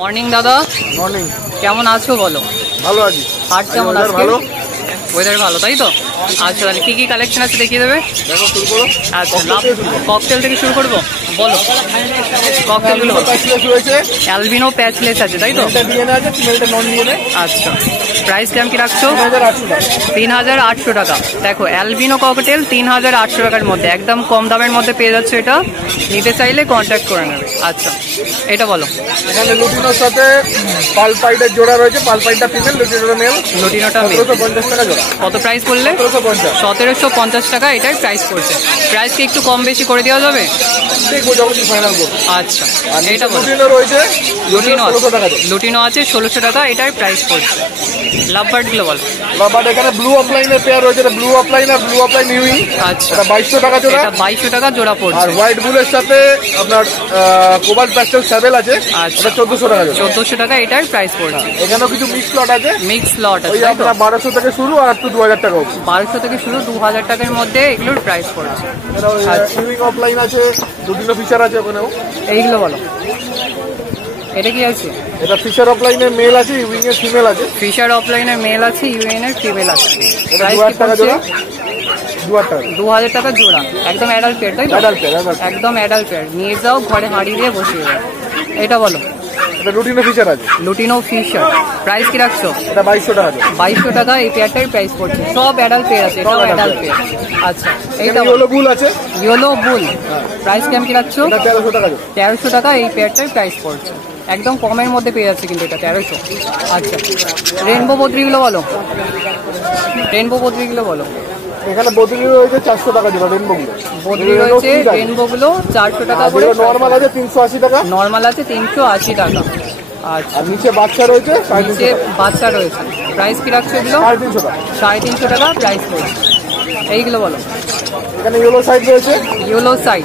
Morning দাদা। Morning. কেমন আছো বলো? ভালো আছি। হাট কেমন আছে? ভালো, ওয়েদার ভালো, তাই তো? আচ্ছা, তাহলে কি কি কালেকশন আছে দেখিয়ে দেবে? দেখো শুরু করো। আচ্ছা, ককটেল থেকে শুরু করবো, বলো ককটেলগুলো। রয়েছে অ্যালবিনো প্যাচলেস আছে, তাই তো? এটা ডিএনএ আছে, ফিমেলটা নন ডিএনএ। আচ্ছা, প্রাইস কেমন কি রাখছো? 3800 3800 টাকা। টাকা। দেখো, অ্যালবিনো ককটেল 3800 টাকার মধ্যে, একদম কম দামের মধ্যে পেয়ে যাচ্ছে। এটা নিতে চাইলে কন্ট্যাক্ট করে নেবে। আচ্ছা, এটা বলো। এখানে লুটিনোর সাথে পালপাইডের জোড়া রয়েছে। পালপাইডটা ফিমেল, লুটিনোটা মেল। লুটিনোটা মেল। 1750 টাকা জোড়া। কত প্রাইস বললে? 1750 টাকা এটার প্রাইস পড়ছে। প্রাইস কি একটু কম বেশি করে দেওয়া যাবে? দেখবো যখন ফাইনাল করবো। আচ্ছা, এটা বলো। লুটিনো রয়েছে, লুটিনো 1600 টাকা। লুটিনো আছে 1600 টাকা, এটার প্রাইস পড়ছে। লাভবার্ডগুলো বলো। লাভবার্ড এখানে ব্লু অফলাইনের পেয়ার রয়েছে। ব্লু অফলাইন আর ব্লু অফলাইন নিউই। আচ্ছা, এটা 2200 টাকা জোড়া। এটা 2200 টাকা জোড়া পড়ছে। আর হোয়াইট বুলের সাথে আপনার কোবাল্ট প্যাস্টেল স্যাবেল আছে। আচ্ছা, এটা 1400 টাকা জোড়া। 1400 টাকা এটার প্রাইস পড়ছে। এখানেও কিছু মিক্স লট আছে। মিক্স লট আছে, ওই আপনার 1200 থেকে শুরু আর একটু 2000 টাকা অবধি। 1200 থেকে শুরু, 2000 টাকার মধ্যে এগুলোর প্রাইস পড়ছে। সুইং অফলাইন আছে, দুটো ফিচার আছে ওখানেও। এইগুলো বলো, এটা কি আছে? এটা ফিচার অফলাইনে মেল আছে, উইং এর ফিমেল আছে। ফিশার অফলাইনের মেল আছে, ইউএন এর ফিমেল আছে। এটা প্রাইস 2000 কি টাকা পড়ছে? জোড়া। 2000 টাকা। 2000 টাকা জোড়া, একদম অ্যাডাল্ট পেয়ার, তাই তো? Adult pair. একদম অ্যাডাল্ট পেয়ার। নিয়ে যাও, ঘরে হাঁড়ি দিয়ে বসিয়ে দাও। এটা বলো। এটা রুটিনো ফিচার আছে। লুটিনো ফিশার, প্রাইস কি রাখছো? এটা 2200 টাকা জোড়া। 2200 টাকা এই পেয়ারটার প্রাইস পড়ছে। সব অ্যাডাল্ট পেয়ার আছে, এটাও অ্যাডাল্ট পেয়ার। আচ্ছা, এইটা ইয়েলো বুল আছে। ইয়েলো বুল, প্রাইস কেমন কি রাখছো? এটা 1300 টাকা জোড়া। 1300 টাকা এই পেয়ারটার প্রাইস পড়ছে। একদম কমের মধ্যে পেয়ে যাচ্ছে কিন্তু এটা 1300। আচ্ছা, রেনবো বদ্রিগুলো বলো। রেনবো বদ্রিগুলো বলো। এখানে বদলি রয়েছে 400 টাকা জোড়া। রেনবো গুলো বদ্রি রয়েছে, রেনবো গুলো 400 টাকা করে। নর্মাল আছে 380 টাকা। নর্মাল আছে 380 টাকা। আচ্ছা, আর নিচে বাচ্চা রয়েছে, নিচে বাচ্চা রয়েছে। প্রাইস কি রাখছো এগুলো? 350 টাকা। 350 টাকা প্রাইস পড়ছে। এইগুলো বলো। এখানে ইয়েলো সাইড রয়েছে। ইয়েলো সাইড,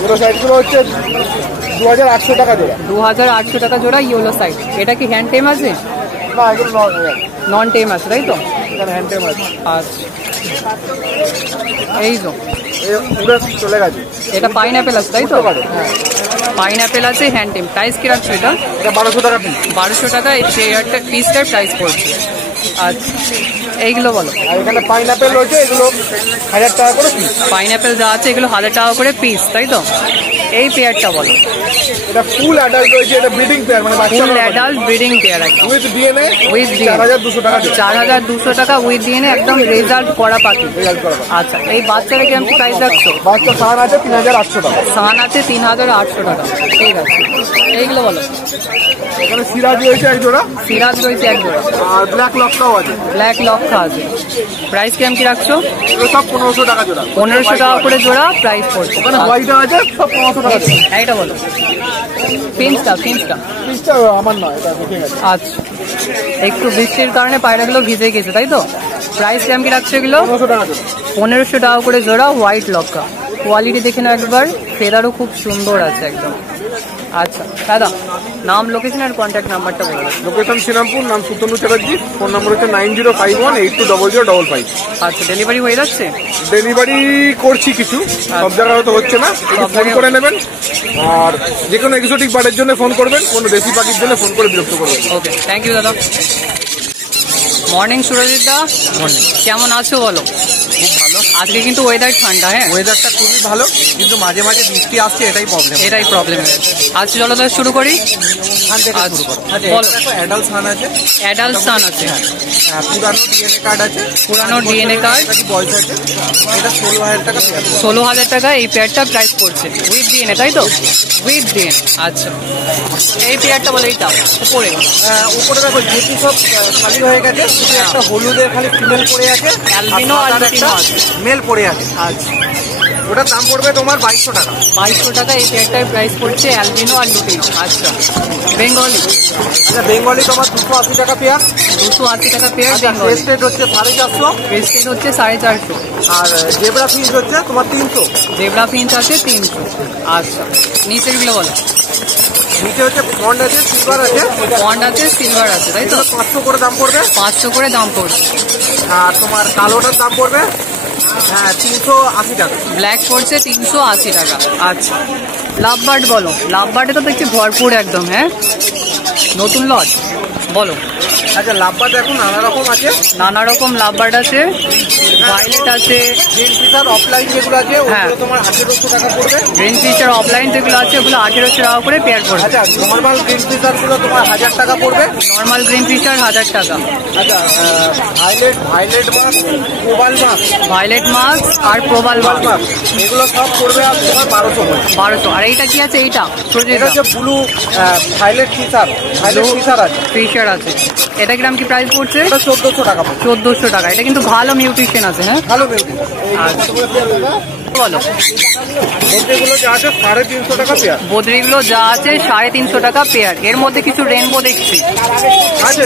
ইয়েলো সাইডগুলো হচ্ছে 2800 টাকা জোড়া। 2800 টাকা জোড়া ইয়েলো সাইড। এটা কি হ্যান্ড টেম আছে? না, এগুলো নন টেম আছে, তাই তো? এখানে হ্যান্ড টেম আছে। আচ্ছা, এই তো পুরো চলে গেছে। এটা পাইনঅ্যাপেল আছে, তাই তো? হ্যাঁ, পাইনঅ্যাপেল আছে, হ্যান্ড টেম। প্রাইস কি রাখছো এটা? এটা 1200 টাকা পিস। 1200 টাকা এই চেয়ারটার পিসটার প্রাইস পড়ছে। আচ্ছা, এইগুলো বলো। আর এখানে পাইনঅ্যাপেল রয়েছে, এগুলো 1000 টাকা করে পিস। পাইনঅ্যাপেল যা আছে এগুলো 1000 টাকা করে পিস, তাই তো? এই পেয়ারটা বলো। এটা ফুল অ্যাডাল্ট রয়েছে। এটা ব্রিডিং পেয়ার, মানে বাচ্চা ফুল অ্যাডাল্ট ব্রিডিং পেয়ার একদম। With DNA. উইথ ডিএনএ 4200 টাকা। 4200 টাকা উইথ ডিএনএ, একদম রেজাল্ট করা পাখি। আচ্ছা, এই বাচ্চাটা কি আমি প্রাইস রাখছো? বাচ্চা সান আছে 3800 টাকা। সান আছে 3800 টাকা। ঠিক আছে, এইগুলো বলো। এখানে সিরাজ রয়েছে এক জোড়া। সিরাজ রয়েছে এক জোড়া। আর ব্ল্যাক লকটাও আছে। ব্ল্যাক লক্ষা আছে। প্রাইস কেমন কি রাখছো? এগুলো সব 1500 টাকা জোড়া। 1500 টাকা করে জোড়া প্রাইস পড়ছে। ওখানে হোয়াইট আছে, সব 1500 টাকা জোড়া। এইটা বলো। পিন্সটা পিসটা আমার নয়, এটা দেখে গেছে। আচ্ছা, একটু বৃষ্টির কারণে পায়রাগুলো ভিজে গেছে, তাই তো? প্রাইস কেমন কি রাখছো এগুলো? 1500 টাকা জোড়া। 1500 টাকা করে জোড়া হোয়াইট লক্ষা। কোয়ালিটি দেখে নাও একবার, ফেদারও খুব সুন্দর আছে একদম। আচ্ছা দাদা, নাম, লোকেশন আর কন্ট্যাক্ট নাম্বারটা বলো। লোকেশন শ্রীরামপুর, নাম সুতনু চ্যাটার্জি, ফোন নম্বর হচ্ছে 9051820055। আচ্ছা, ডেলিভারি হয়ে যাচ্ছে? ডেলিভারি করছি কিছু, সব জায়গায় হয়তো হচ্ছে না, একটু ফোন করে নেবেন। আর যে কোনো এক্সোটিক বার্ডের জন্য ফোন করবেন, কোনো দেশি পাখির জন্য ফোন করে বিরক্ত করবেন। ওকে, থ্যাংক ইউ দাদা। মর্নিং সুরজিৎ দা, মর্নিং। কেমন আছো বলো? খুব ভালো। আজকে কিন্তু ওয়েদার ঠান্ডা, হ্যাঁ ওয়েদারটা খুবই ভালো, কিন্তু মাঝে মাঝে বৃষ্টি আসছে, এটাই প্রবলেম। এটাই প্রবলেম। আজ চলো তাহলে শুরু করি। বলো। অ্যাডাল্ট সান আছে। অ্যাডাল্ট সান আছে, পুরানো ডিএনএ কার্ড আছে। পুরানো ডিএনএ কার্ড। বয়স আছে। এটা 16000 টাকা। 16000 টাকা এই পেয়ারটা প্রাইস পড়ছে উইথ ডিএনএ, তাই তো? With DNA. আচ্ছা, এই পেয়ারটা বলে এইটা উপরে। উপরে দেখো যেটি সব খালি হয়ে গেছে, একটা হলুদের খালি ফিমেল পড়ে আছে, অ্যালবিনো আর লুটিনো আছে, মেল পড়ে আছে। আচ্ছা, ওটার দাম পড়বে তোমার 2200 টাকা। 2200 টাকা এই পেয়ারটার প্রাইস পড়ছে, অ্যালবিনো আর লুটিনো। আচ্ছা, বেঙ্গলি। আচ্ছা, বেঙ্গলি তোমার 280 টাকা পেয়ার। 280 টাকা পেয়ার। রেস্টেড হচ্ছে 450। রেস্টেড হচ্ছে 450। আর জেব্রা ফিঞ্চ হচ্ছে তোমার 300। জেব্রা ফিঞ্চ আছে 300। আচ্ছা, নিচেরগুলো বলো। নিচে হচ্ছে পন্ড আছে, সিলভার আছে। পন্ড আছে, সিলভার আছে, তাই তো? 500 করে দাম পড়বে। 500 করে দাম পড়ছে। আর তোমার কালোটার দাম পড়বে 380 টাকা। ব্ল্যাক পড়ছে 380 টাকা। আচ্ছা, লাভবার্ড বলো। লাভবার্ডে তো দেখছি ভরপুর একদম, হ্যাঁ নতুন লট বলো। আচ্ছা লাভবার্ড এখন নানা রকম আছে, নানা রকম লাভবার্ড আছে, ভায়োলেট আছে, গ্রিন ফিশার অফলাইন যেগুলো আছে ওগুলো তোমার 1800 টাকা পড়বে। গ্রিন ফিশার অফলাইন যেগুলো আছে ওগুলো 1800 টাকা করে পেয়ার পড়বে। আচ্ছা নর্মাল গ্রিন ফিশার গুলো তোমার 1000 টাকা পড়বে। নর্মাল গ্রিন ফিশার 1000 টাকা। আচ্ছা ভায়োলেট মাছ, প্রবাল মাছ, ভায়োলেট মাছ আর প্রবাল মাছ এগুলো সব পড়বে আর তোমার 1200। আর এইটা কি আছে? এইটা এটা হচ্ছে ব্লু ভায়োলেট ফিশার আছে, ফিশার আছে। এটা কিরকম কি প্রাইস পড়ছে? 1400 টাকা। 1400 টাকা। এটা কিন্তু ভালো নিউট্রিশন আছে। হ্যাঁ ভালো বেলদি। বলো বদ্রিগুলো যা আছে 350 টাকা পেয়ার। বদ্রিগুলো যা আছে 350 টাকা পেয়ার। এর মধ্যে কিছু রেনবো দেখছি আছে,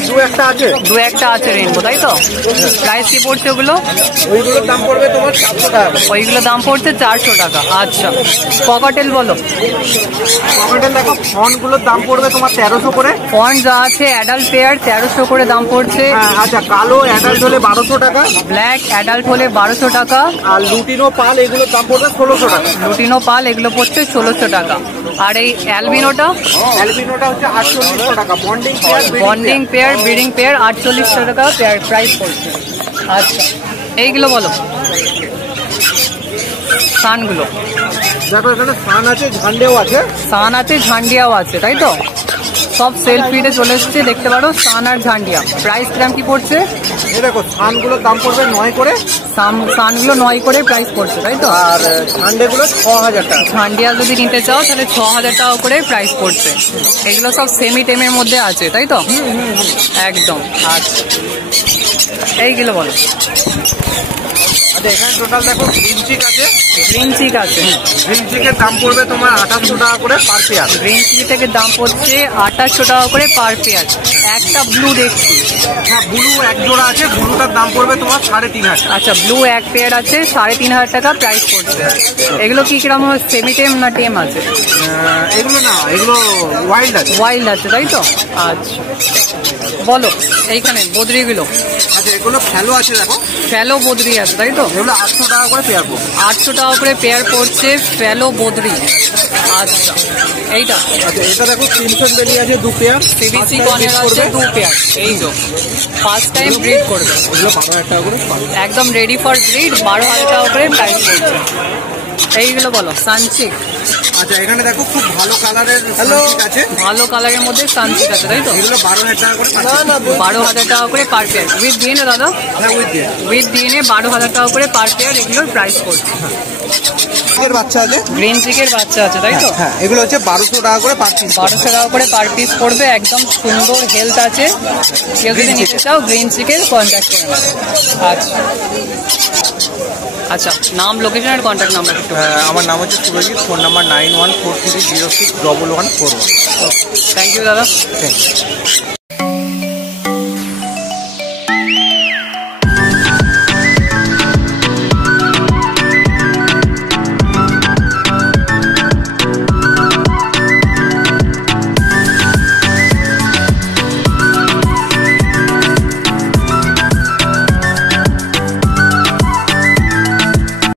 দু একটা আছে রেনবো, তাই তো? প্রাইস কি পড়ছে ওগুলো? ওইগুলোর দাম পড়বে তোমার 400 টাকা। ওইগুলোর দাম পড়ছে 400 টাকা। আচ্ছা ককাটেল বলো। ককাটেল দেখো ফন্টগুলোর দাম পড়বে তোমার 1300 করে। ফন্ট যা আছে অ্যাডাল্ট পেয়ার 1300 করে দাম পড়ছে। আচ্ছা কালো অ্যাডাল্ট হলে 1200 টাকা, ব্ল্যাক অ্যাডাল্ট হলে 1200 টাকা, আর লুটিনো পাল এগুলোর দাম পড়বে 1600 টাকা। লুটিনো পাল এগুলো পড়ছে 1600 টাকা। আর এই অ্যালবিনোটা হচ্ছে 800 টাকা। বন্ডিং পেয়ার ব্রিডিং পেয়ার 48 টাকা পেয়ার প্রাইস পড়ছে। আচ্ছা এইগুলো বলো। সানগুলো দেখো এখানে সান আছে, ঝান্ডেও আছে। সান আছে, ঝান্ডিয়াও আছে, তাই তো? সব সেলফ ফিডে চলে এসছে, দেখতে পারো সান আর ঝান্ডিয়া। প্রাইস কিরম কি পড়ছে? এই দেখো সানগুলোর দাম পড়বে 9 করে। সানগুলো 9 করে প্রাইস পড়ছে, তাই তো? আর ঝান্ডেগুলো 6000 টাকা। ঝান্ডিয়া যদি নিতে চাও তাহলে 6000 টাকা করে প্রাইস পড়ছে। এগুলো সব সেমি টেমের মধ্যে আছে, তাই তো? একদম। আচ্ছা এইগুলো বলো। আচ্ছা এখানে টোটাল দেখো গ্রিন চিক আছে। গ্রিন চিক আছে। গ্রিন চিকের দাম পড়বে তোমার 2800 টাকা করে পার পেয়ার। গ্রিন চিক থেকে দাম পড়ছে 2800 টাকা করে পার পেয়ার। একটা ব্লু দেখছি। হ্যাঁ ব্লু এক জোড়া আছে, ব্লুটার দাম পড়বে তোমার 3500। আচ্ছা ব্লু এক পেয়ার আছে, 3500 টাকা প্রাইস পড়ছে। এগুলো কি কিরকম সেমি টেম না টেম আছে? এগুলো না, এগুলো ওয়াইল্ড আছে। ওয়াইল্ড আছে, তাই তো? আচ্ছা বলো এইখানে বদ্রিগুলো। আচ্ছা এগুলো ফ্যালো আছে, দেখো ফ্যালো বদ্রি আছে, তাই তো? এগুলো 800 টাকা করে পেয়ার পড়বে। 800 টাকা করে পেয়ার পড়ছে ফ্যালো বদ্রি। আচ্ছা এইটা আচ্ছা এটা দেখো ক্রিমসন বেলি আছে 2 পেয়ার। সিবিসি কর্নার আছে 2 পেয়ার। এই তো ফার্স্ট টাইম ব্রিড করবে। এগুলো 12000 টাকা করে একদম রেডি ফর ব্রিড, 12000 টাকা করে প্রাইস পড়ছে। এইগুলো বলো। সানচিক। আচ্ছা এখানে দেখো খুব ভালো কালারের সানচিক আছে। ভালো কালারের মধ্যে সানচিক আছে, তাই তো? এগুলো 12000 টাকা করে। 12000 টাকা করে পার পেয়ার। উইথ দিয়ে না দাদা? হ্যাঁ উইথ দিয়ে 12000 টাকা করে পার পেয়ার এগুলোর প্রাইস পড়ছে। চিকের বাচ্চা আছে, গ্রিন চিকের বাচ্চা আছে, তাই তো? হ্যাঁ এগুলো হচ্ছে 1200 টাকা করে পার পিস। 1200 টাকা করে পার পিস পড়বে। একদম সুন্দর হেলথ আছে। কেউ যদি নিতে চাও গ্রিন চিকেন কন্ট্যাক্ট করে নেবে। আচ্ছা আচ্ছা নাম, লোকেশন আর কন্ট্যাক্ট নাম্বার একটু। আমার নাম হচ্ছে Surajit, phone number 9143061141। Thank you দাদা। Thank you.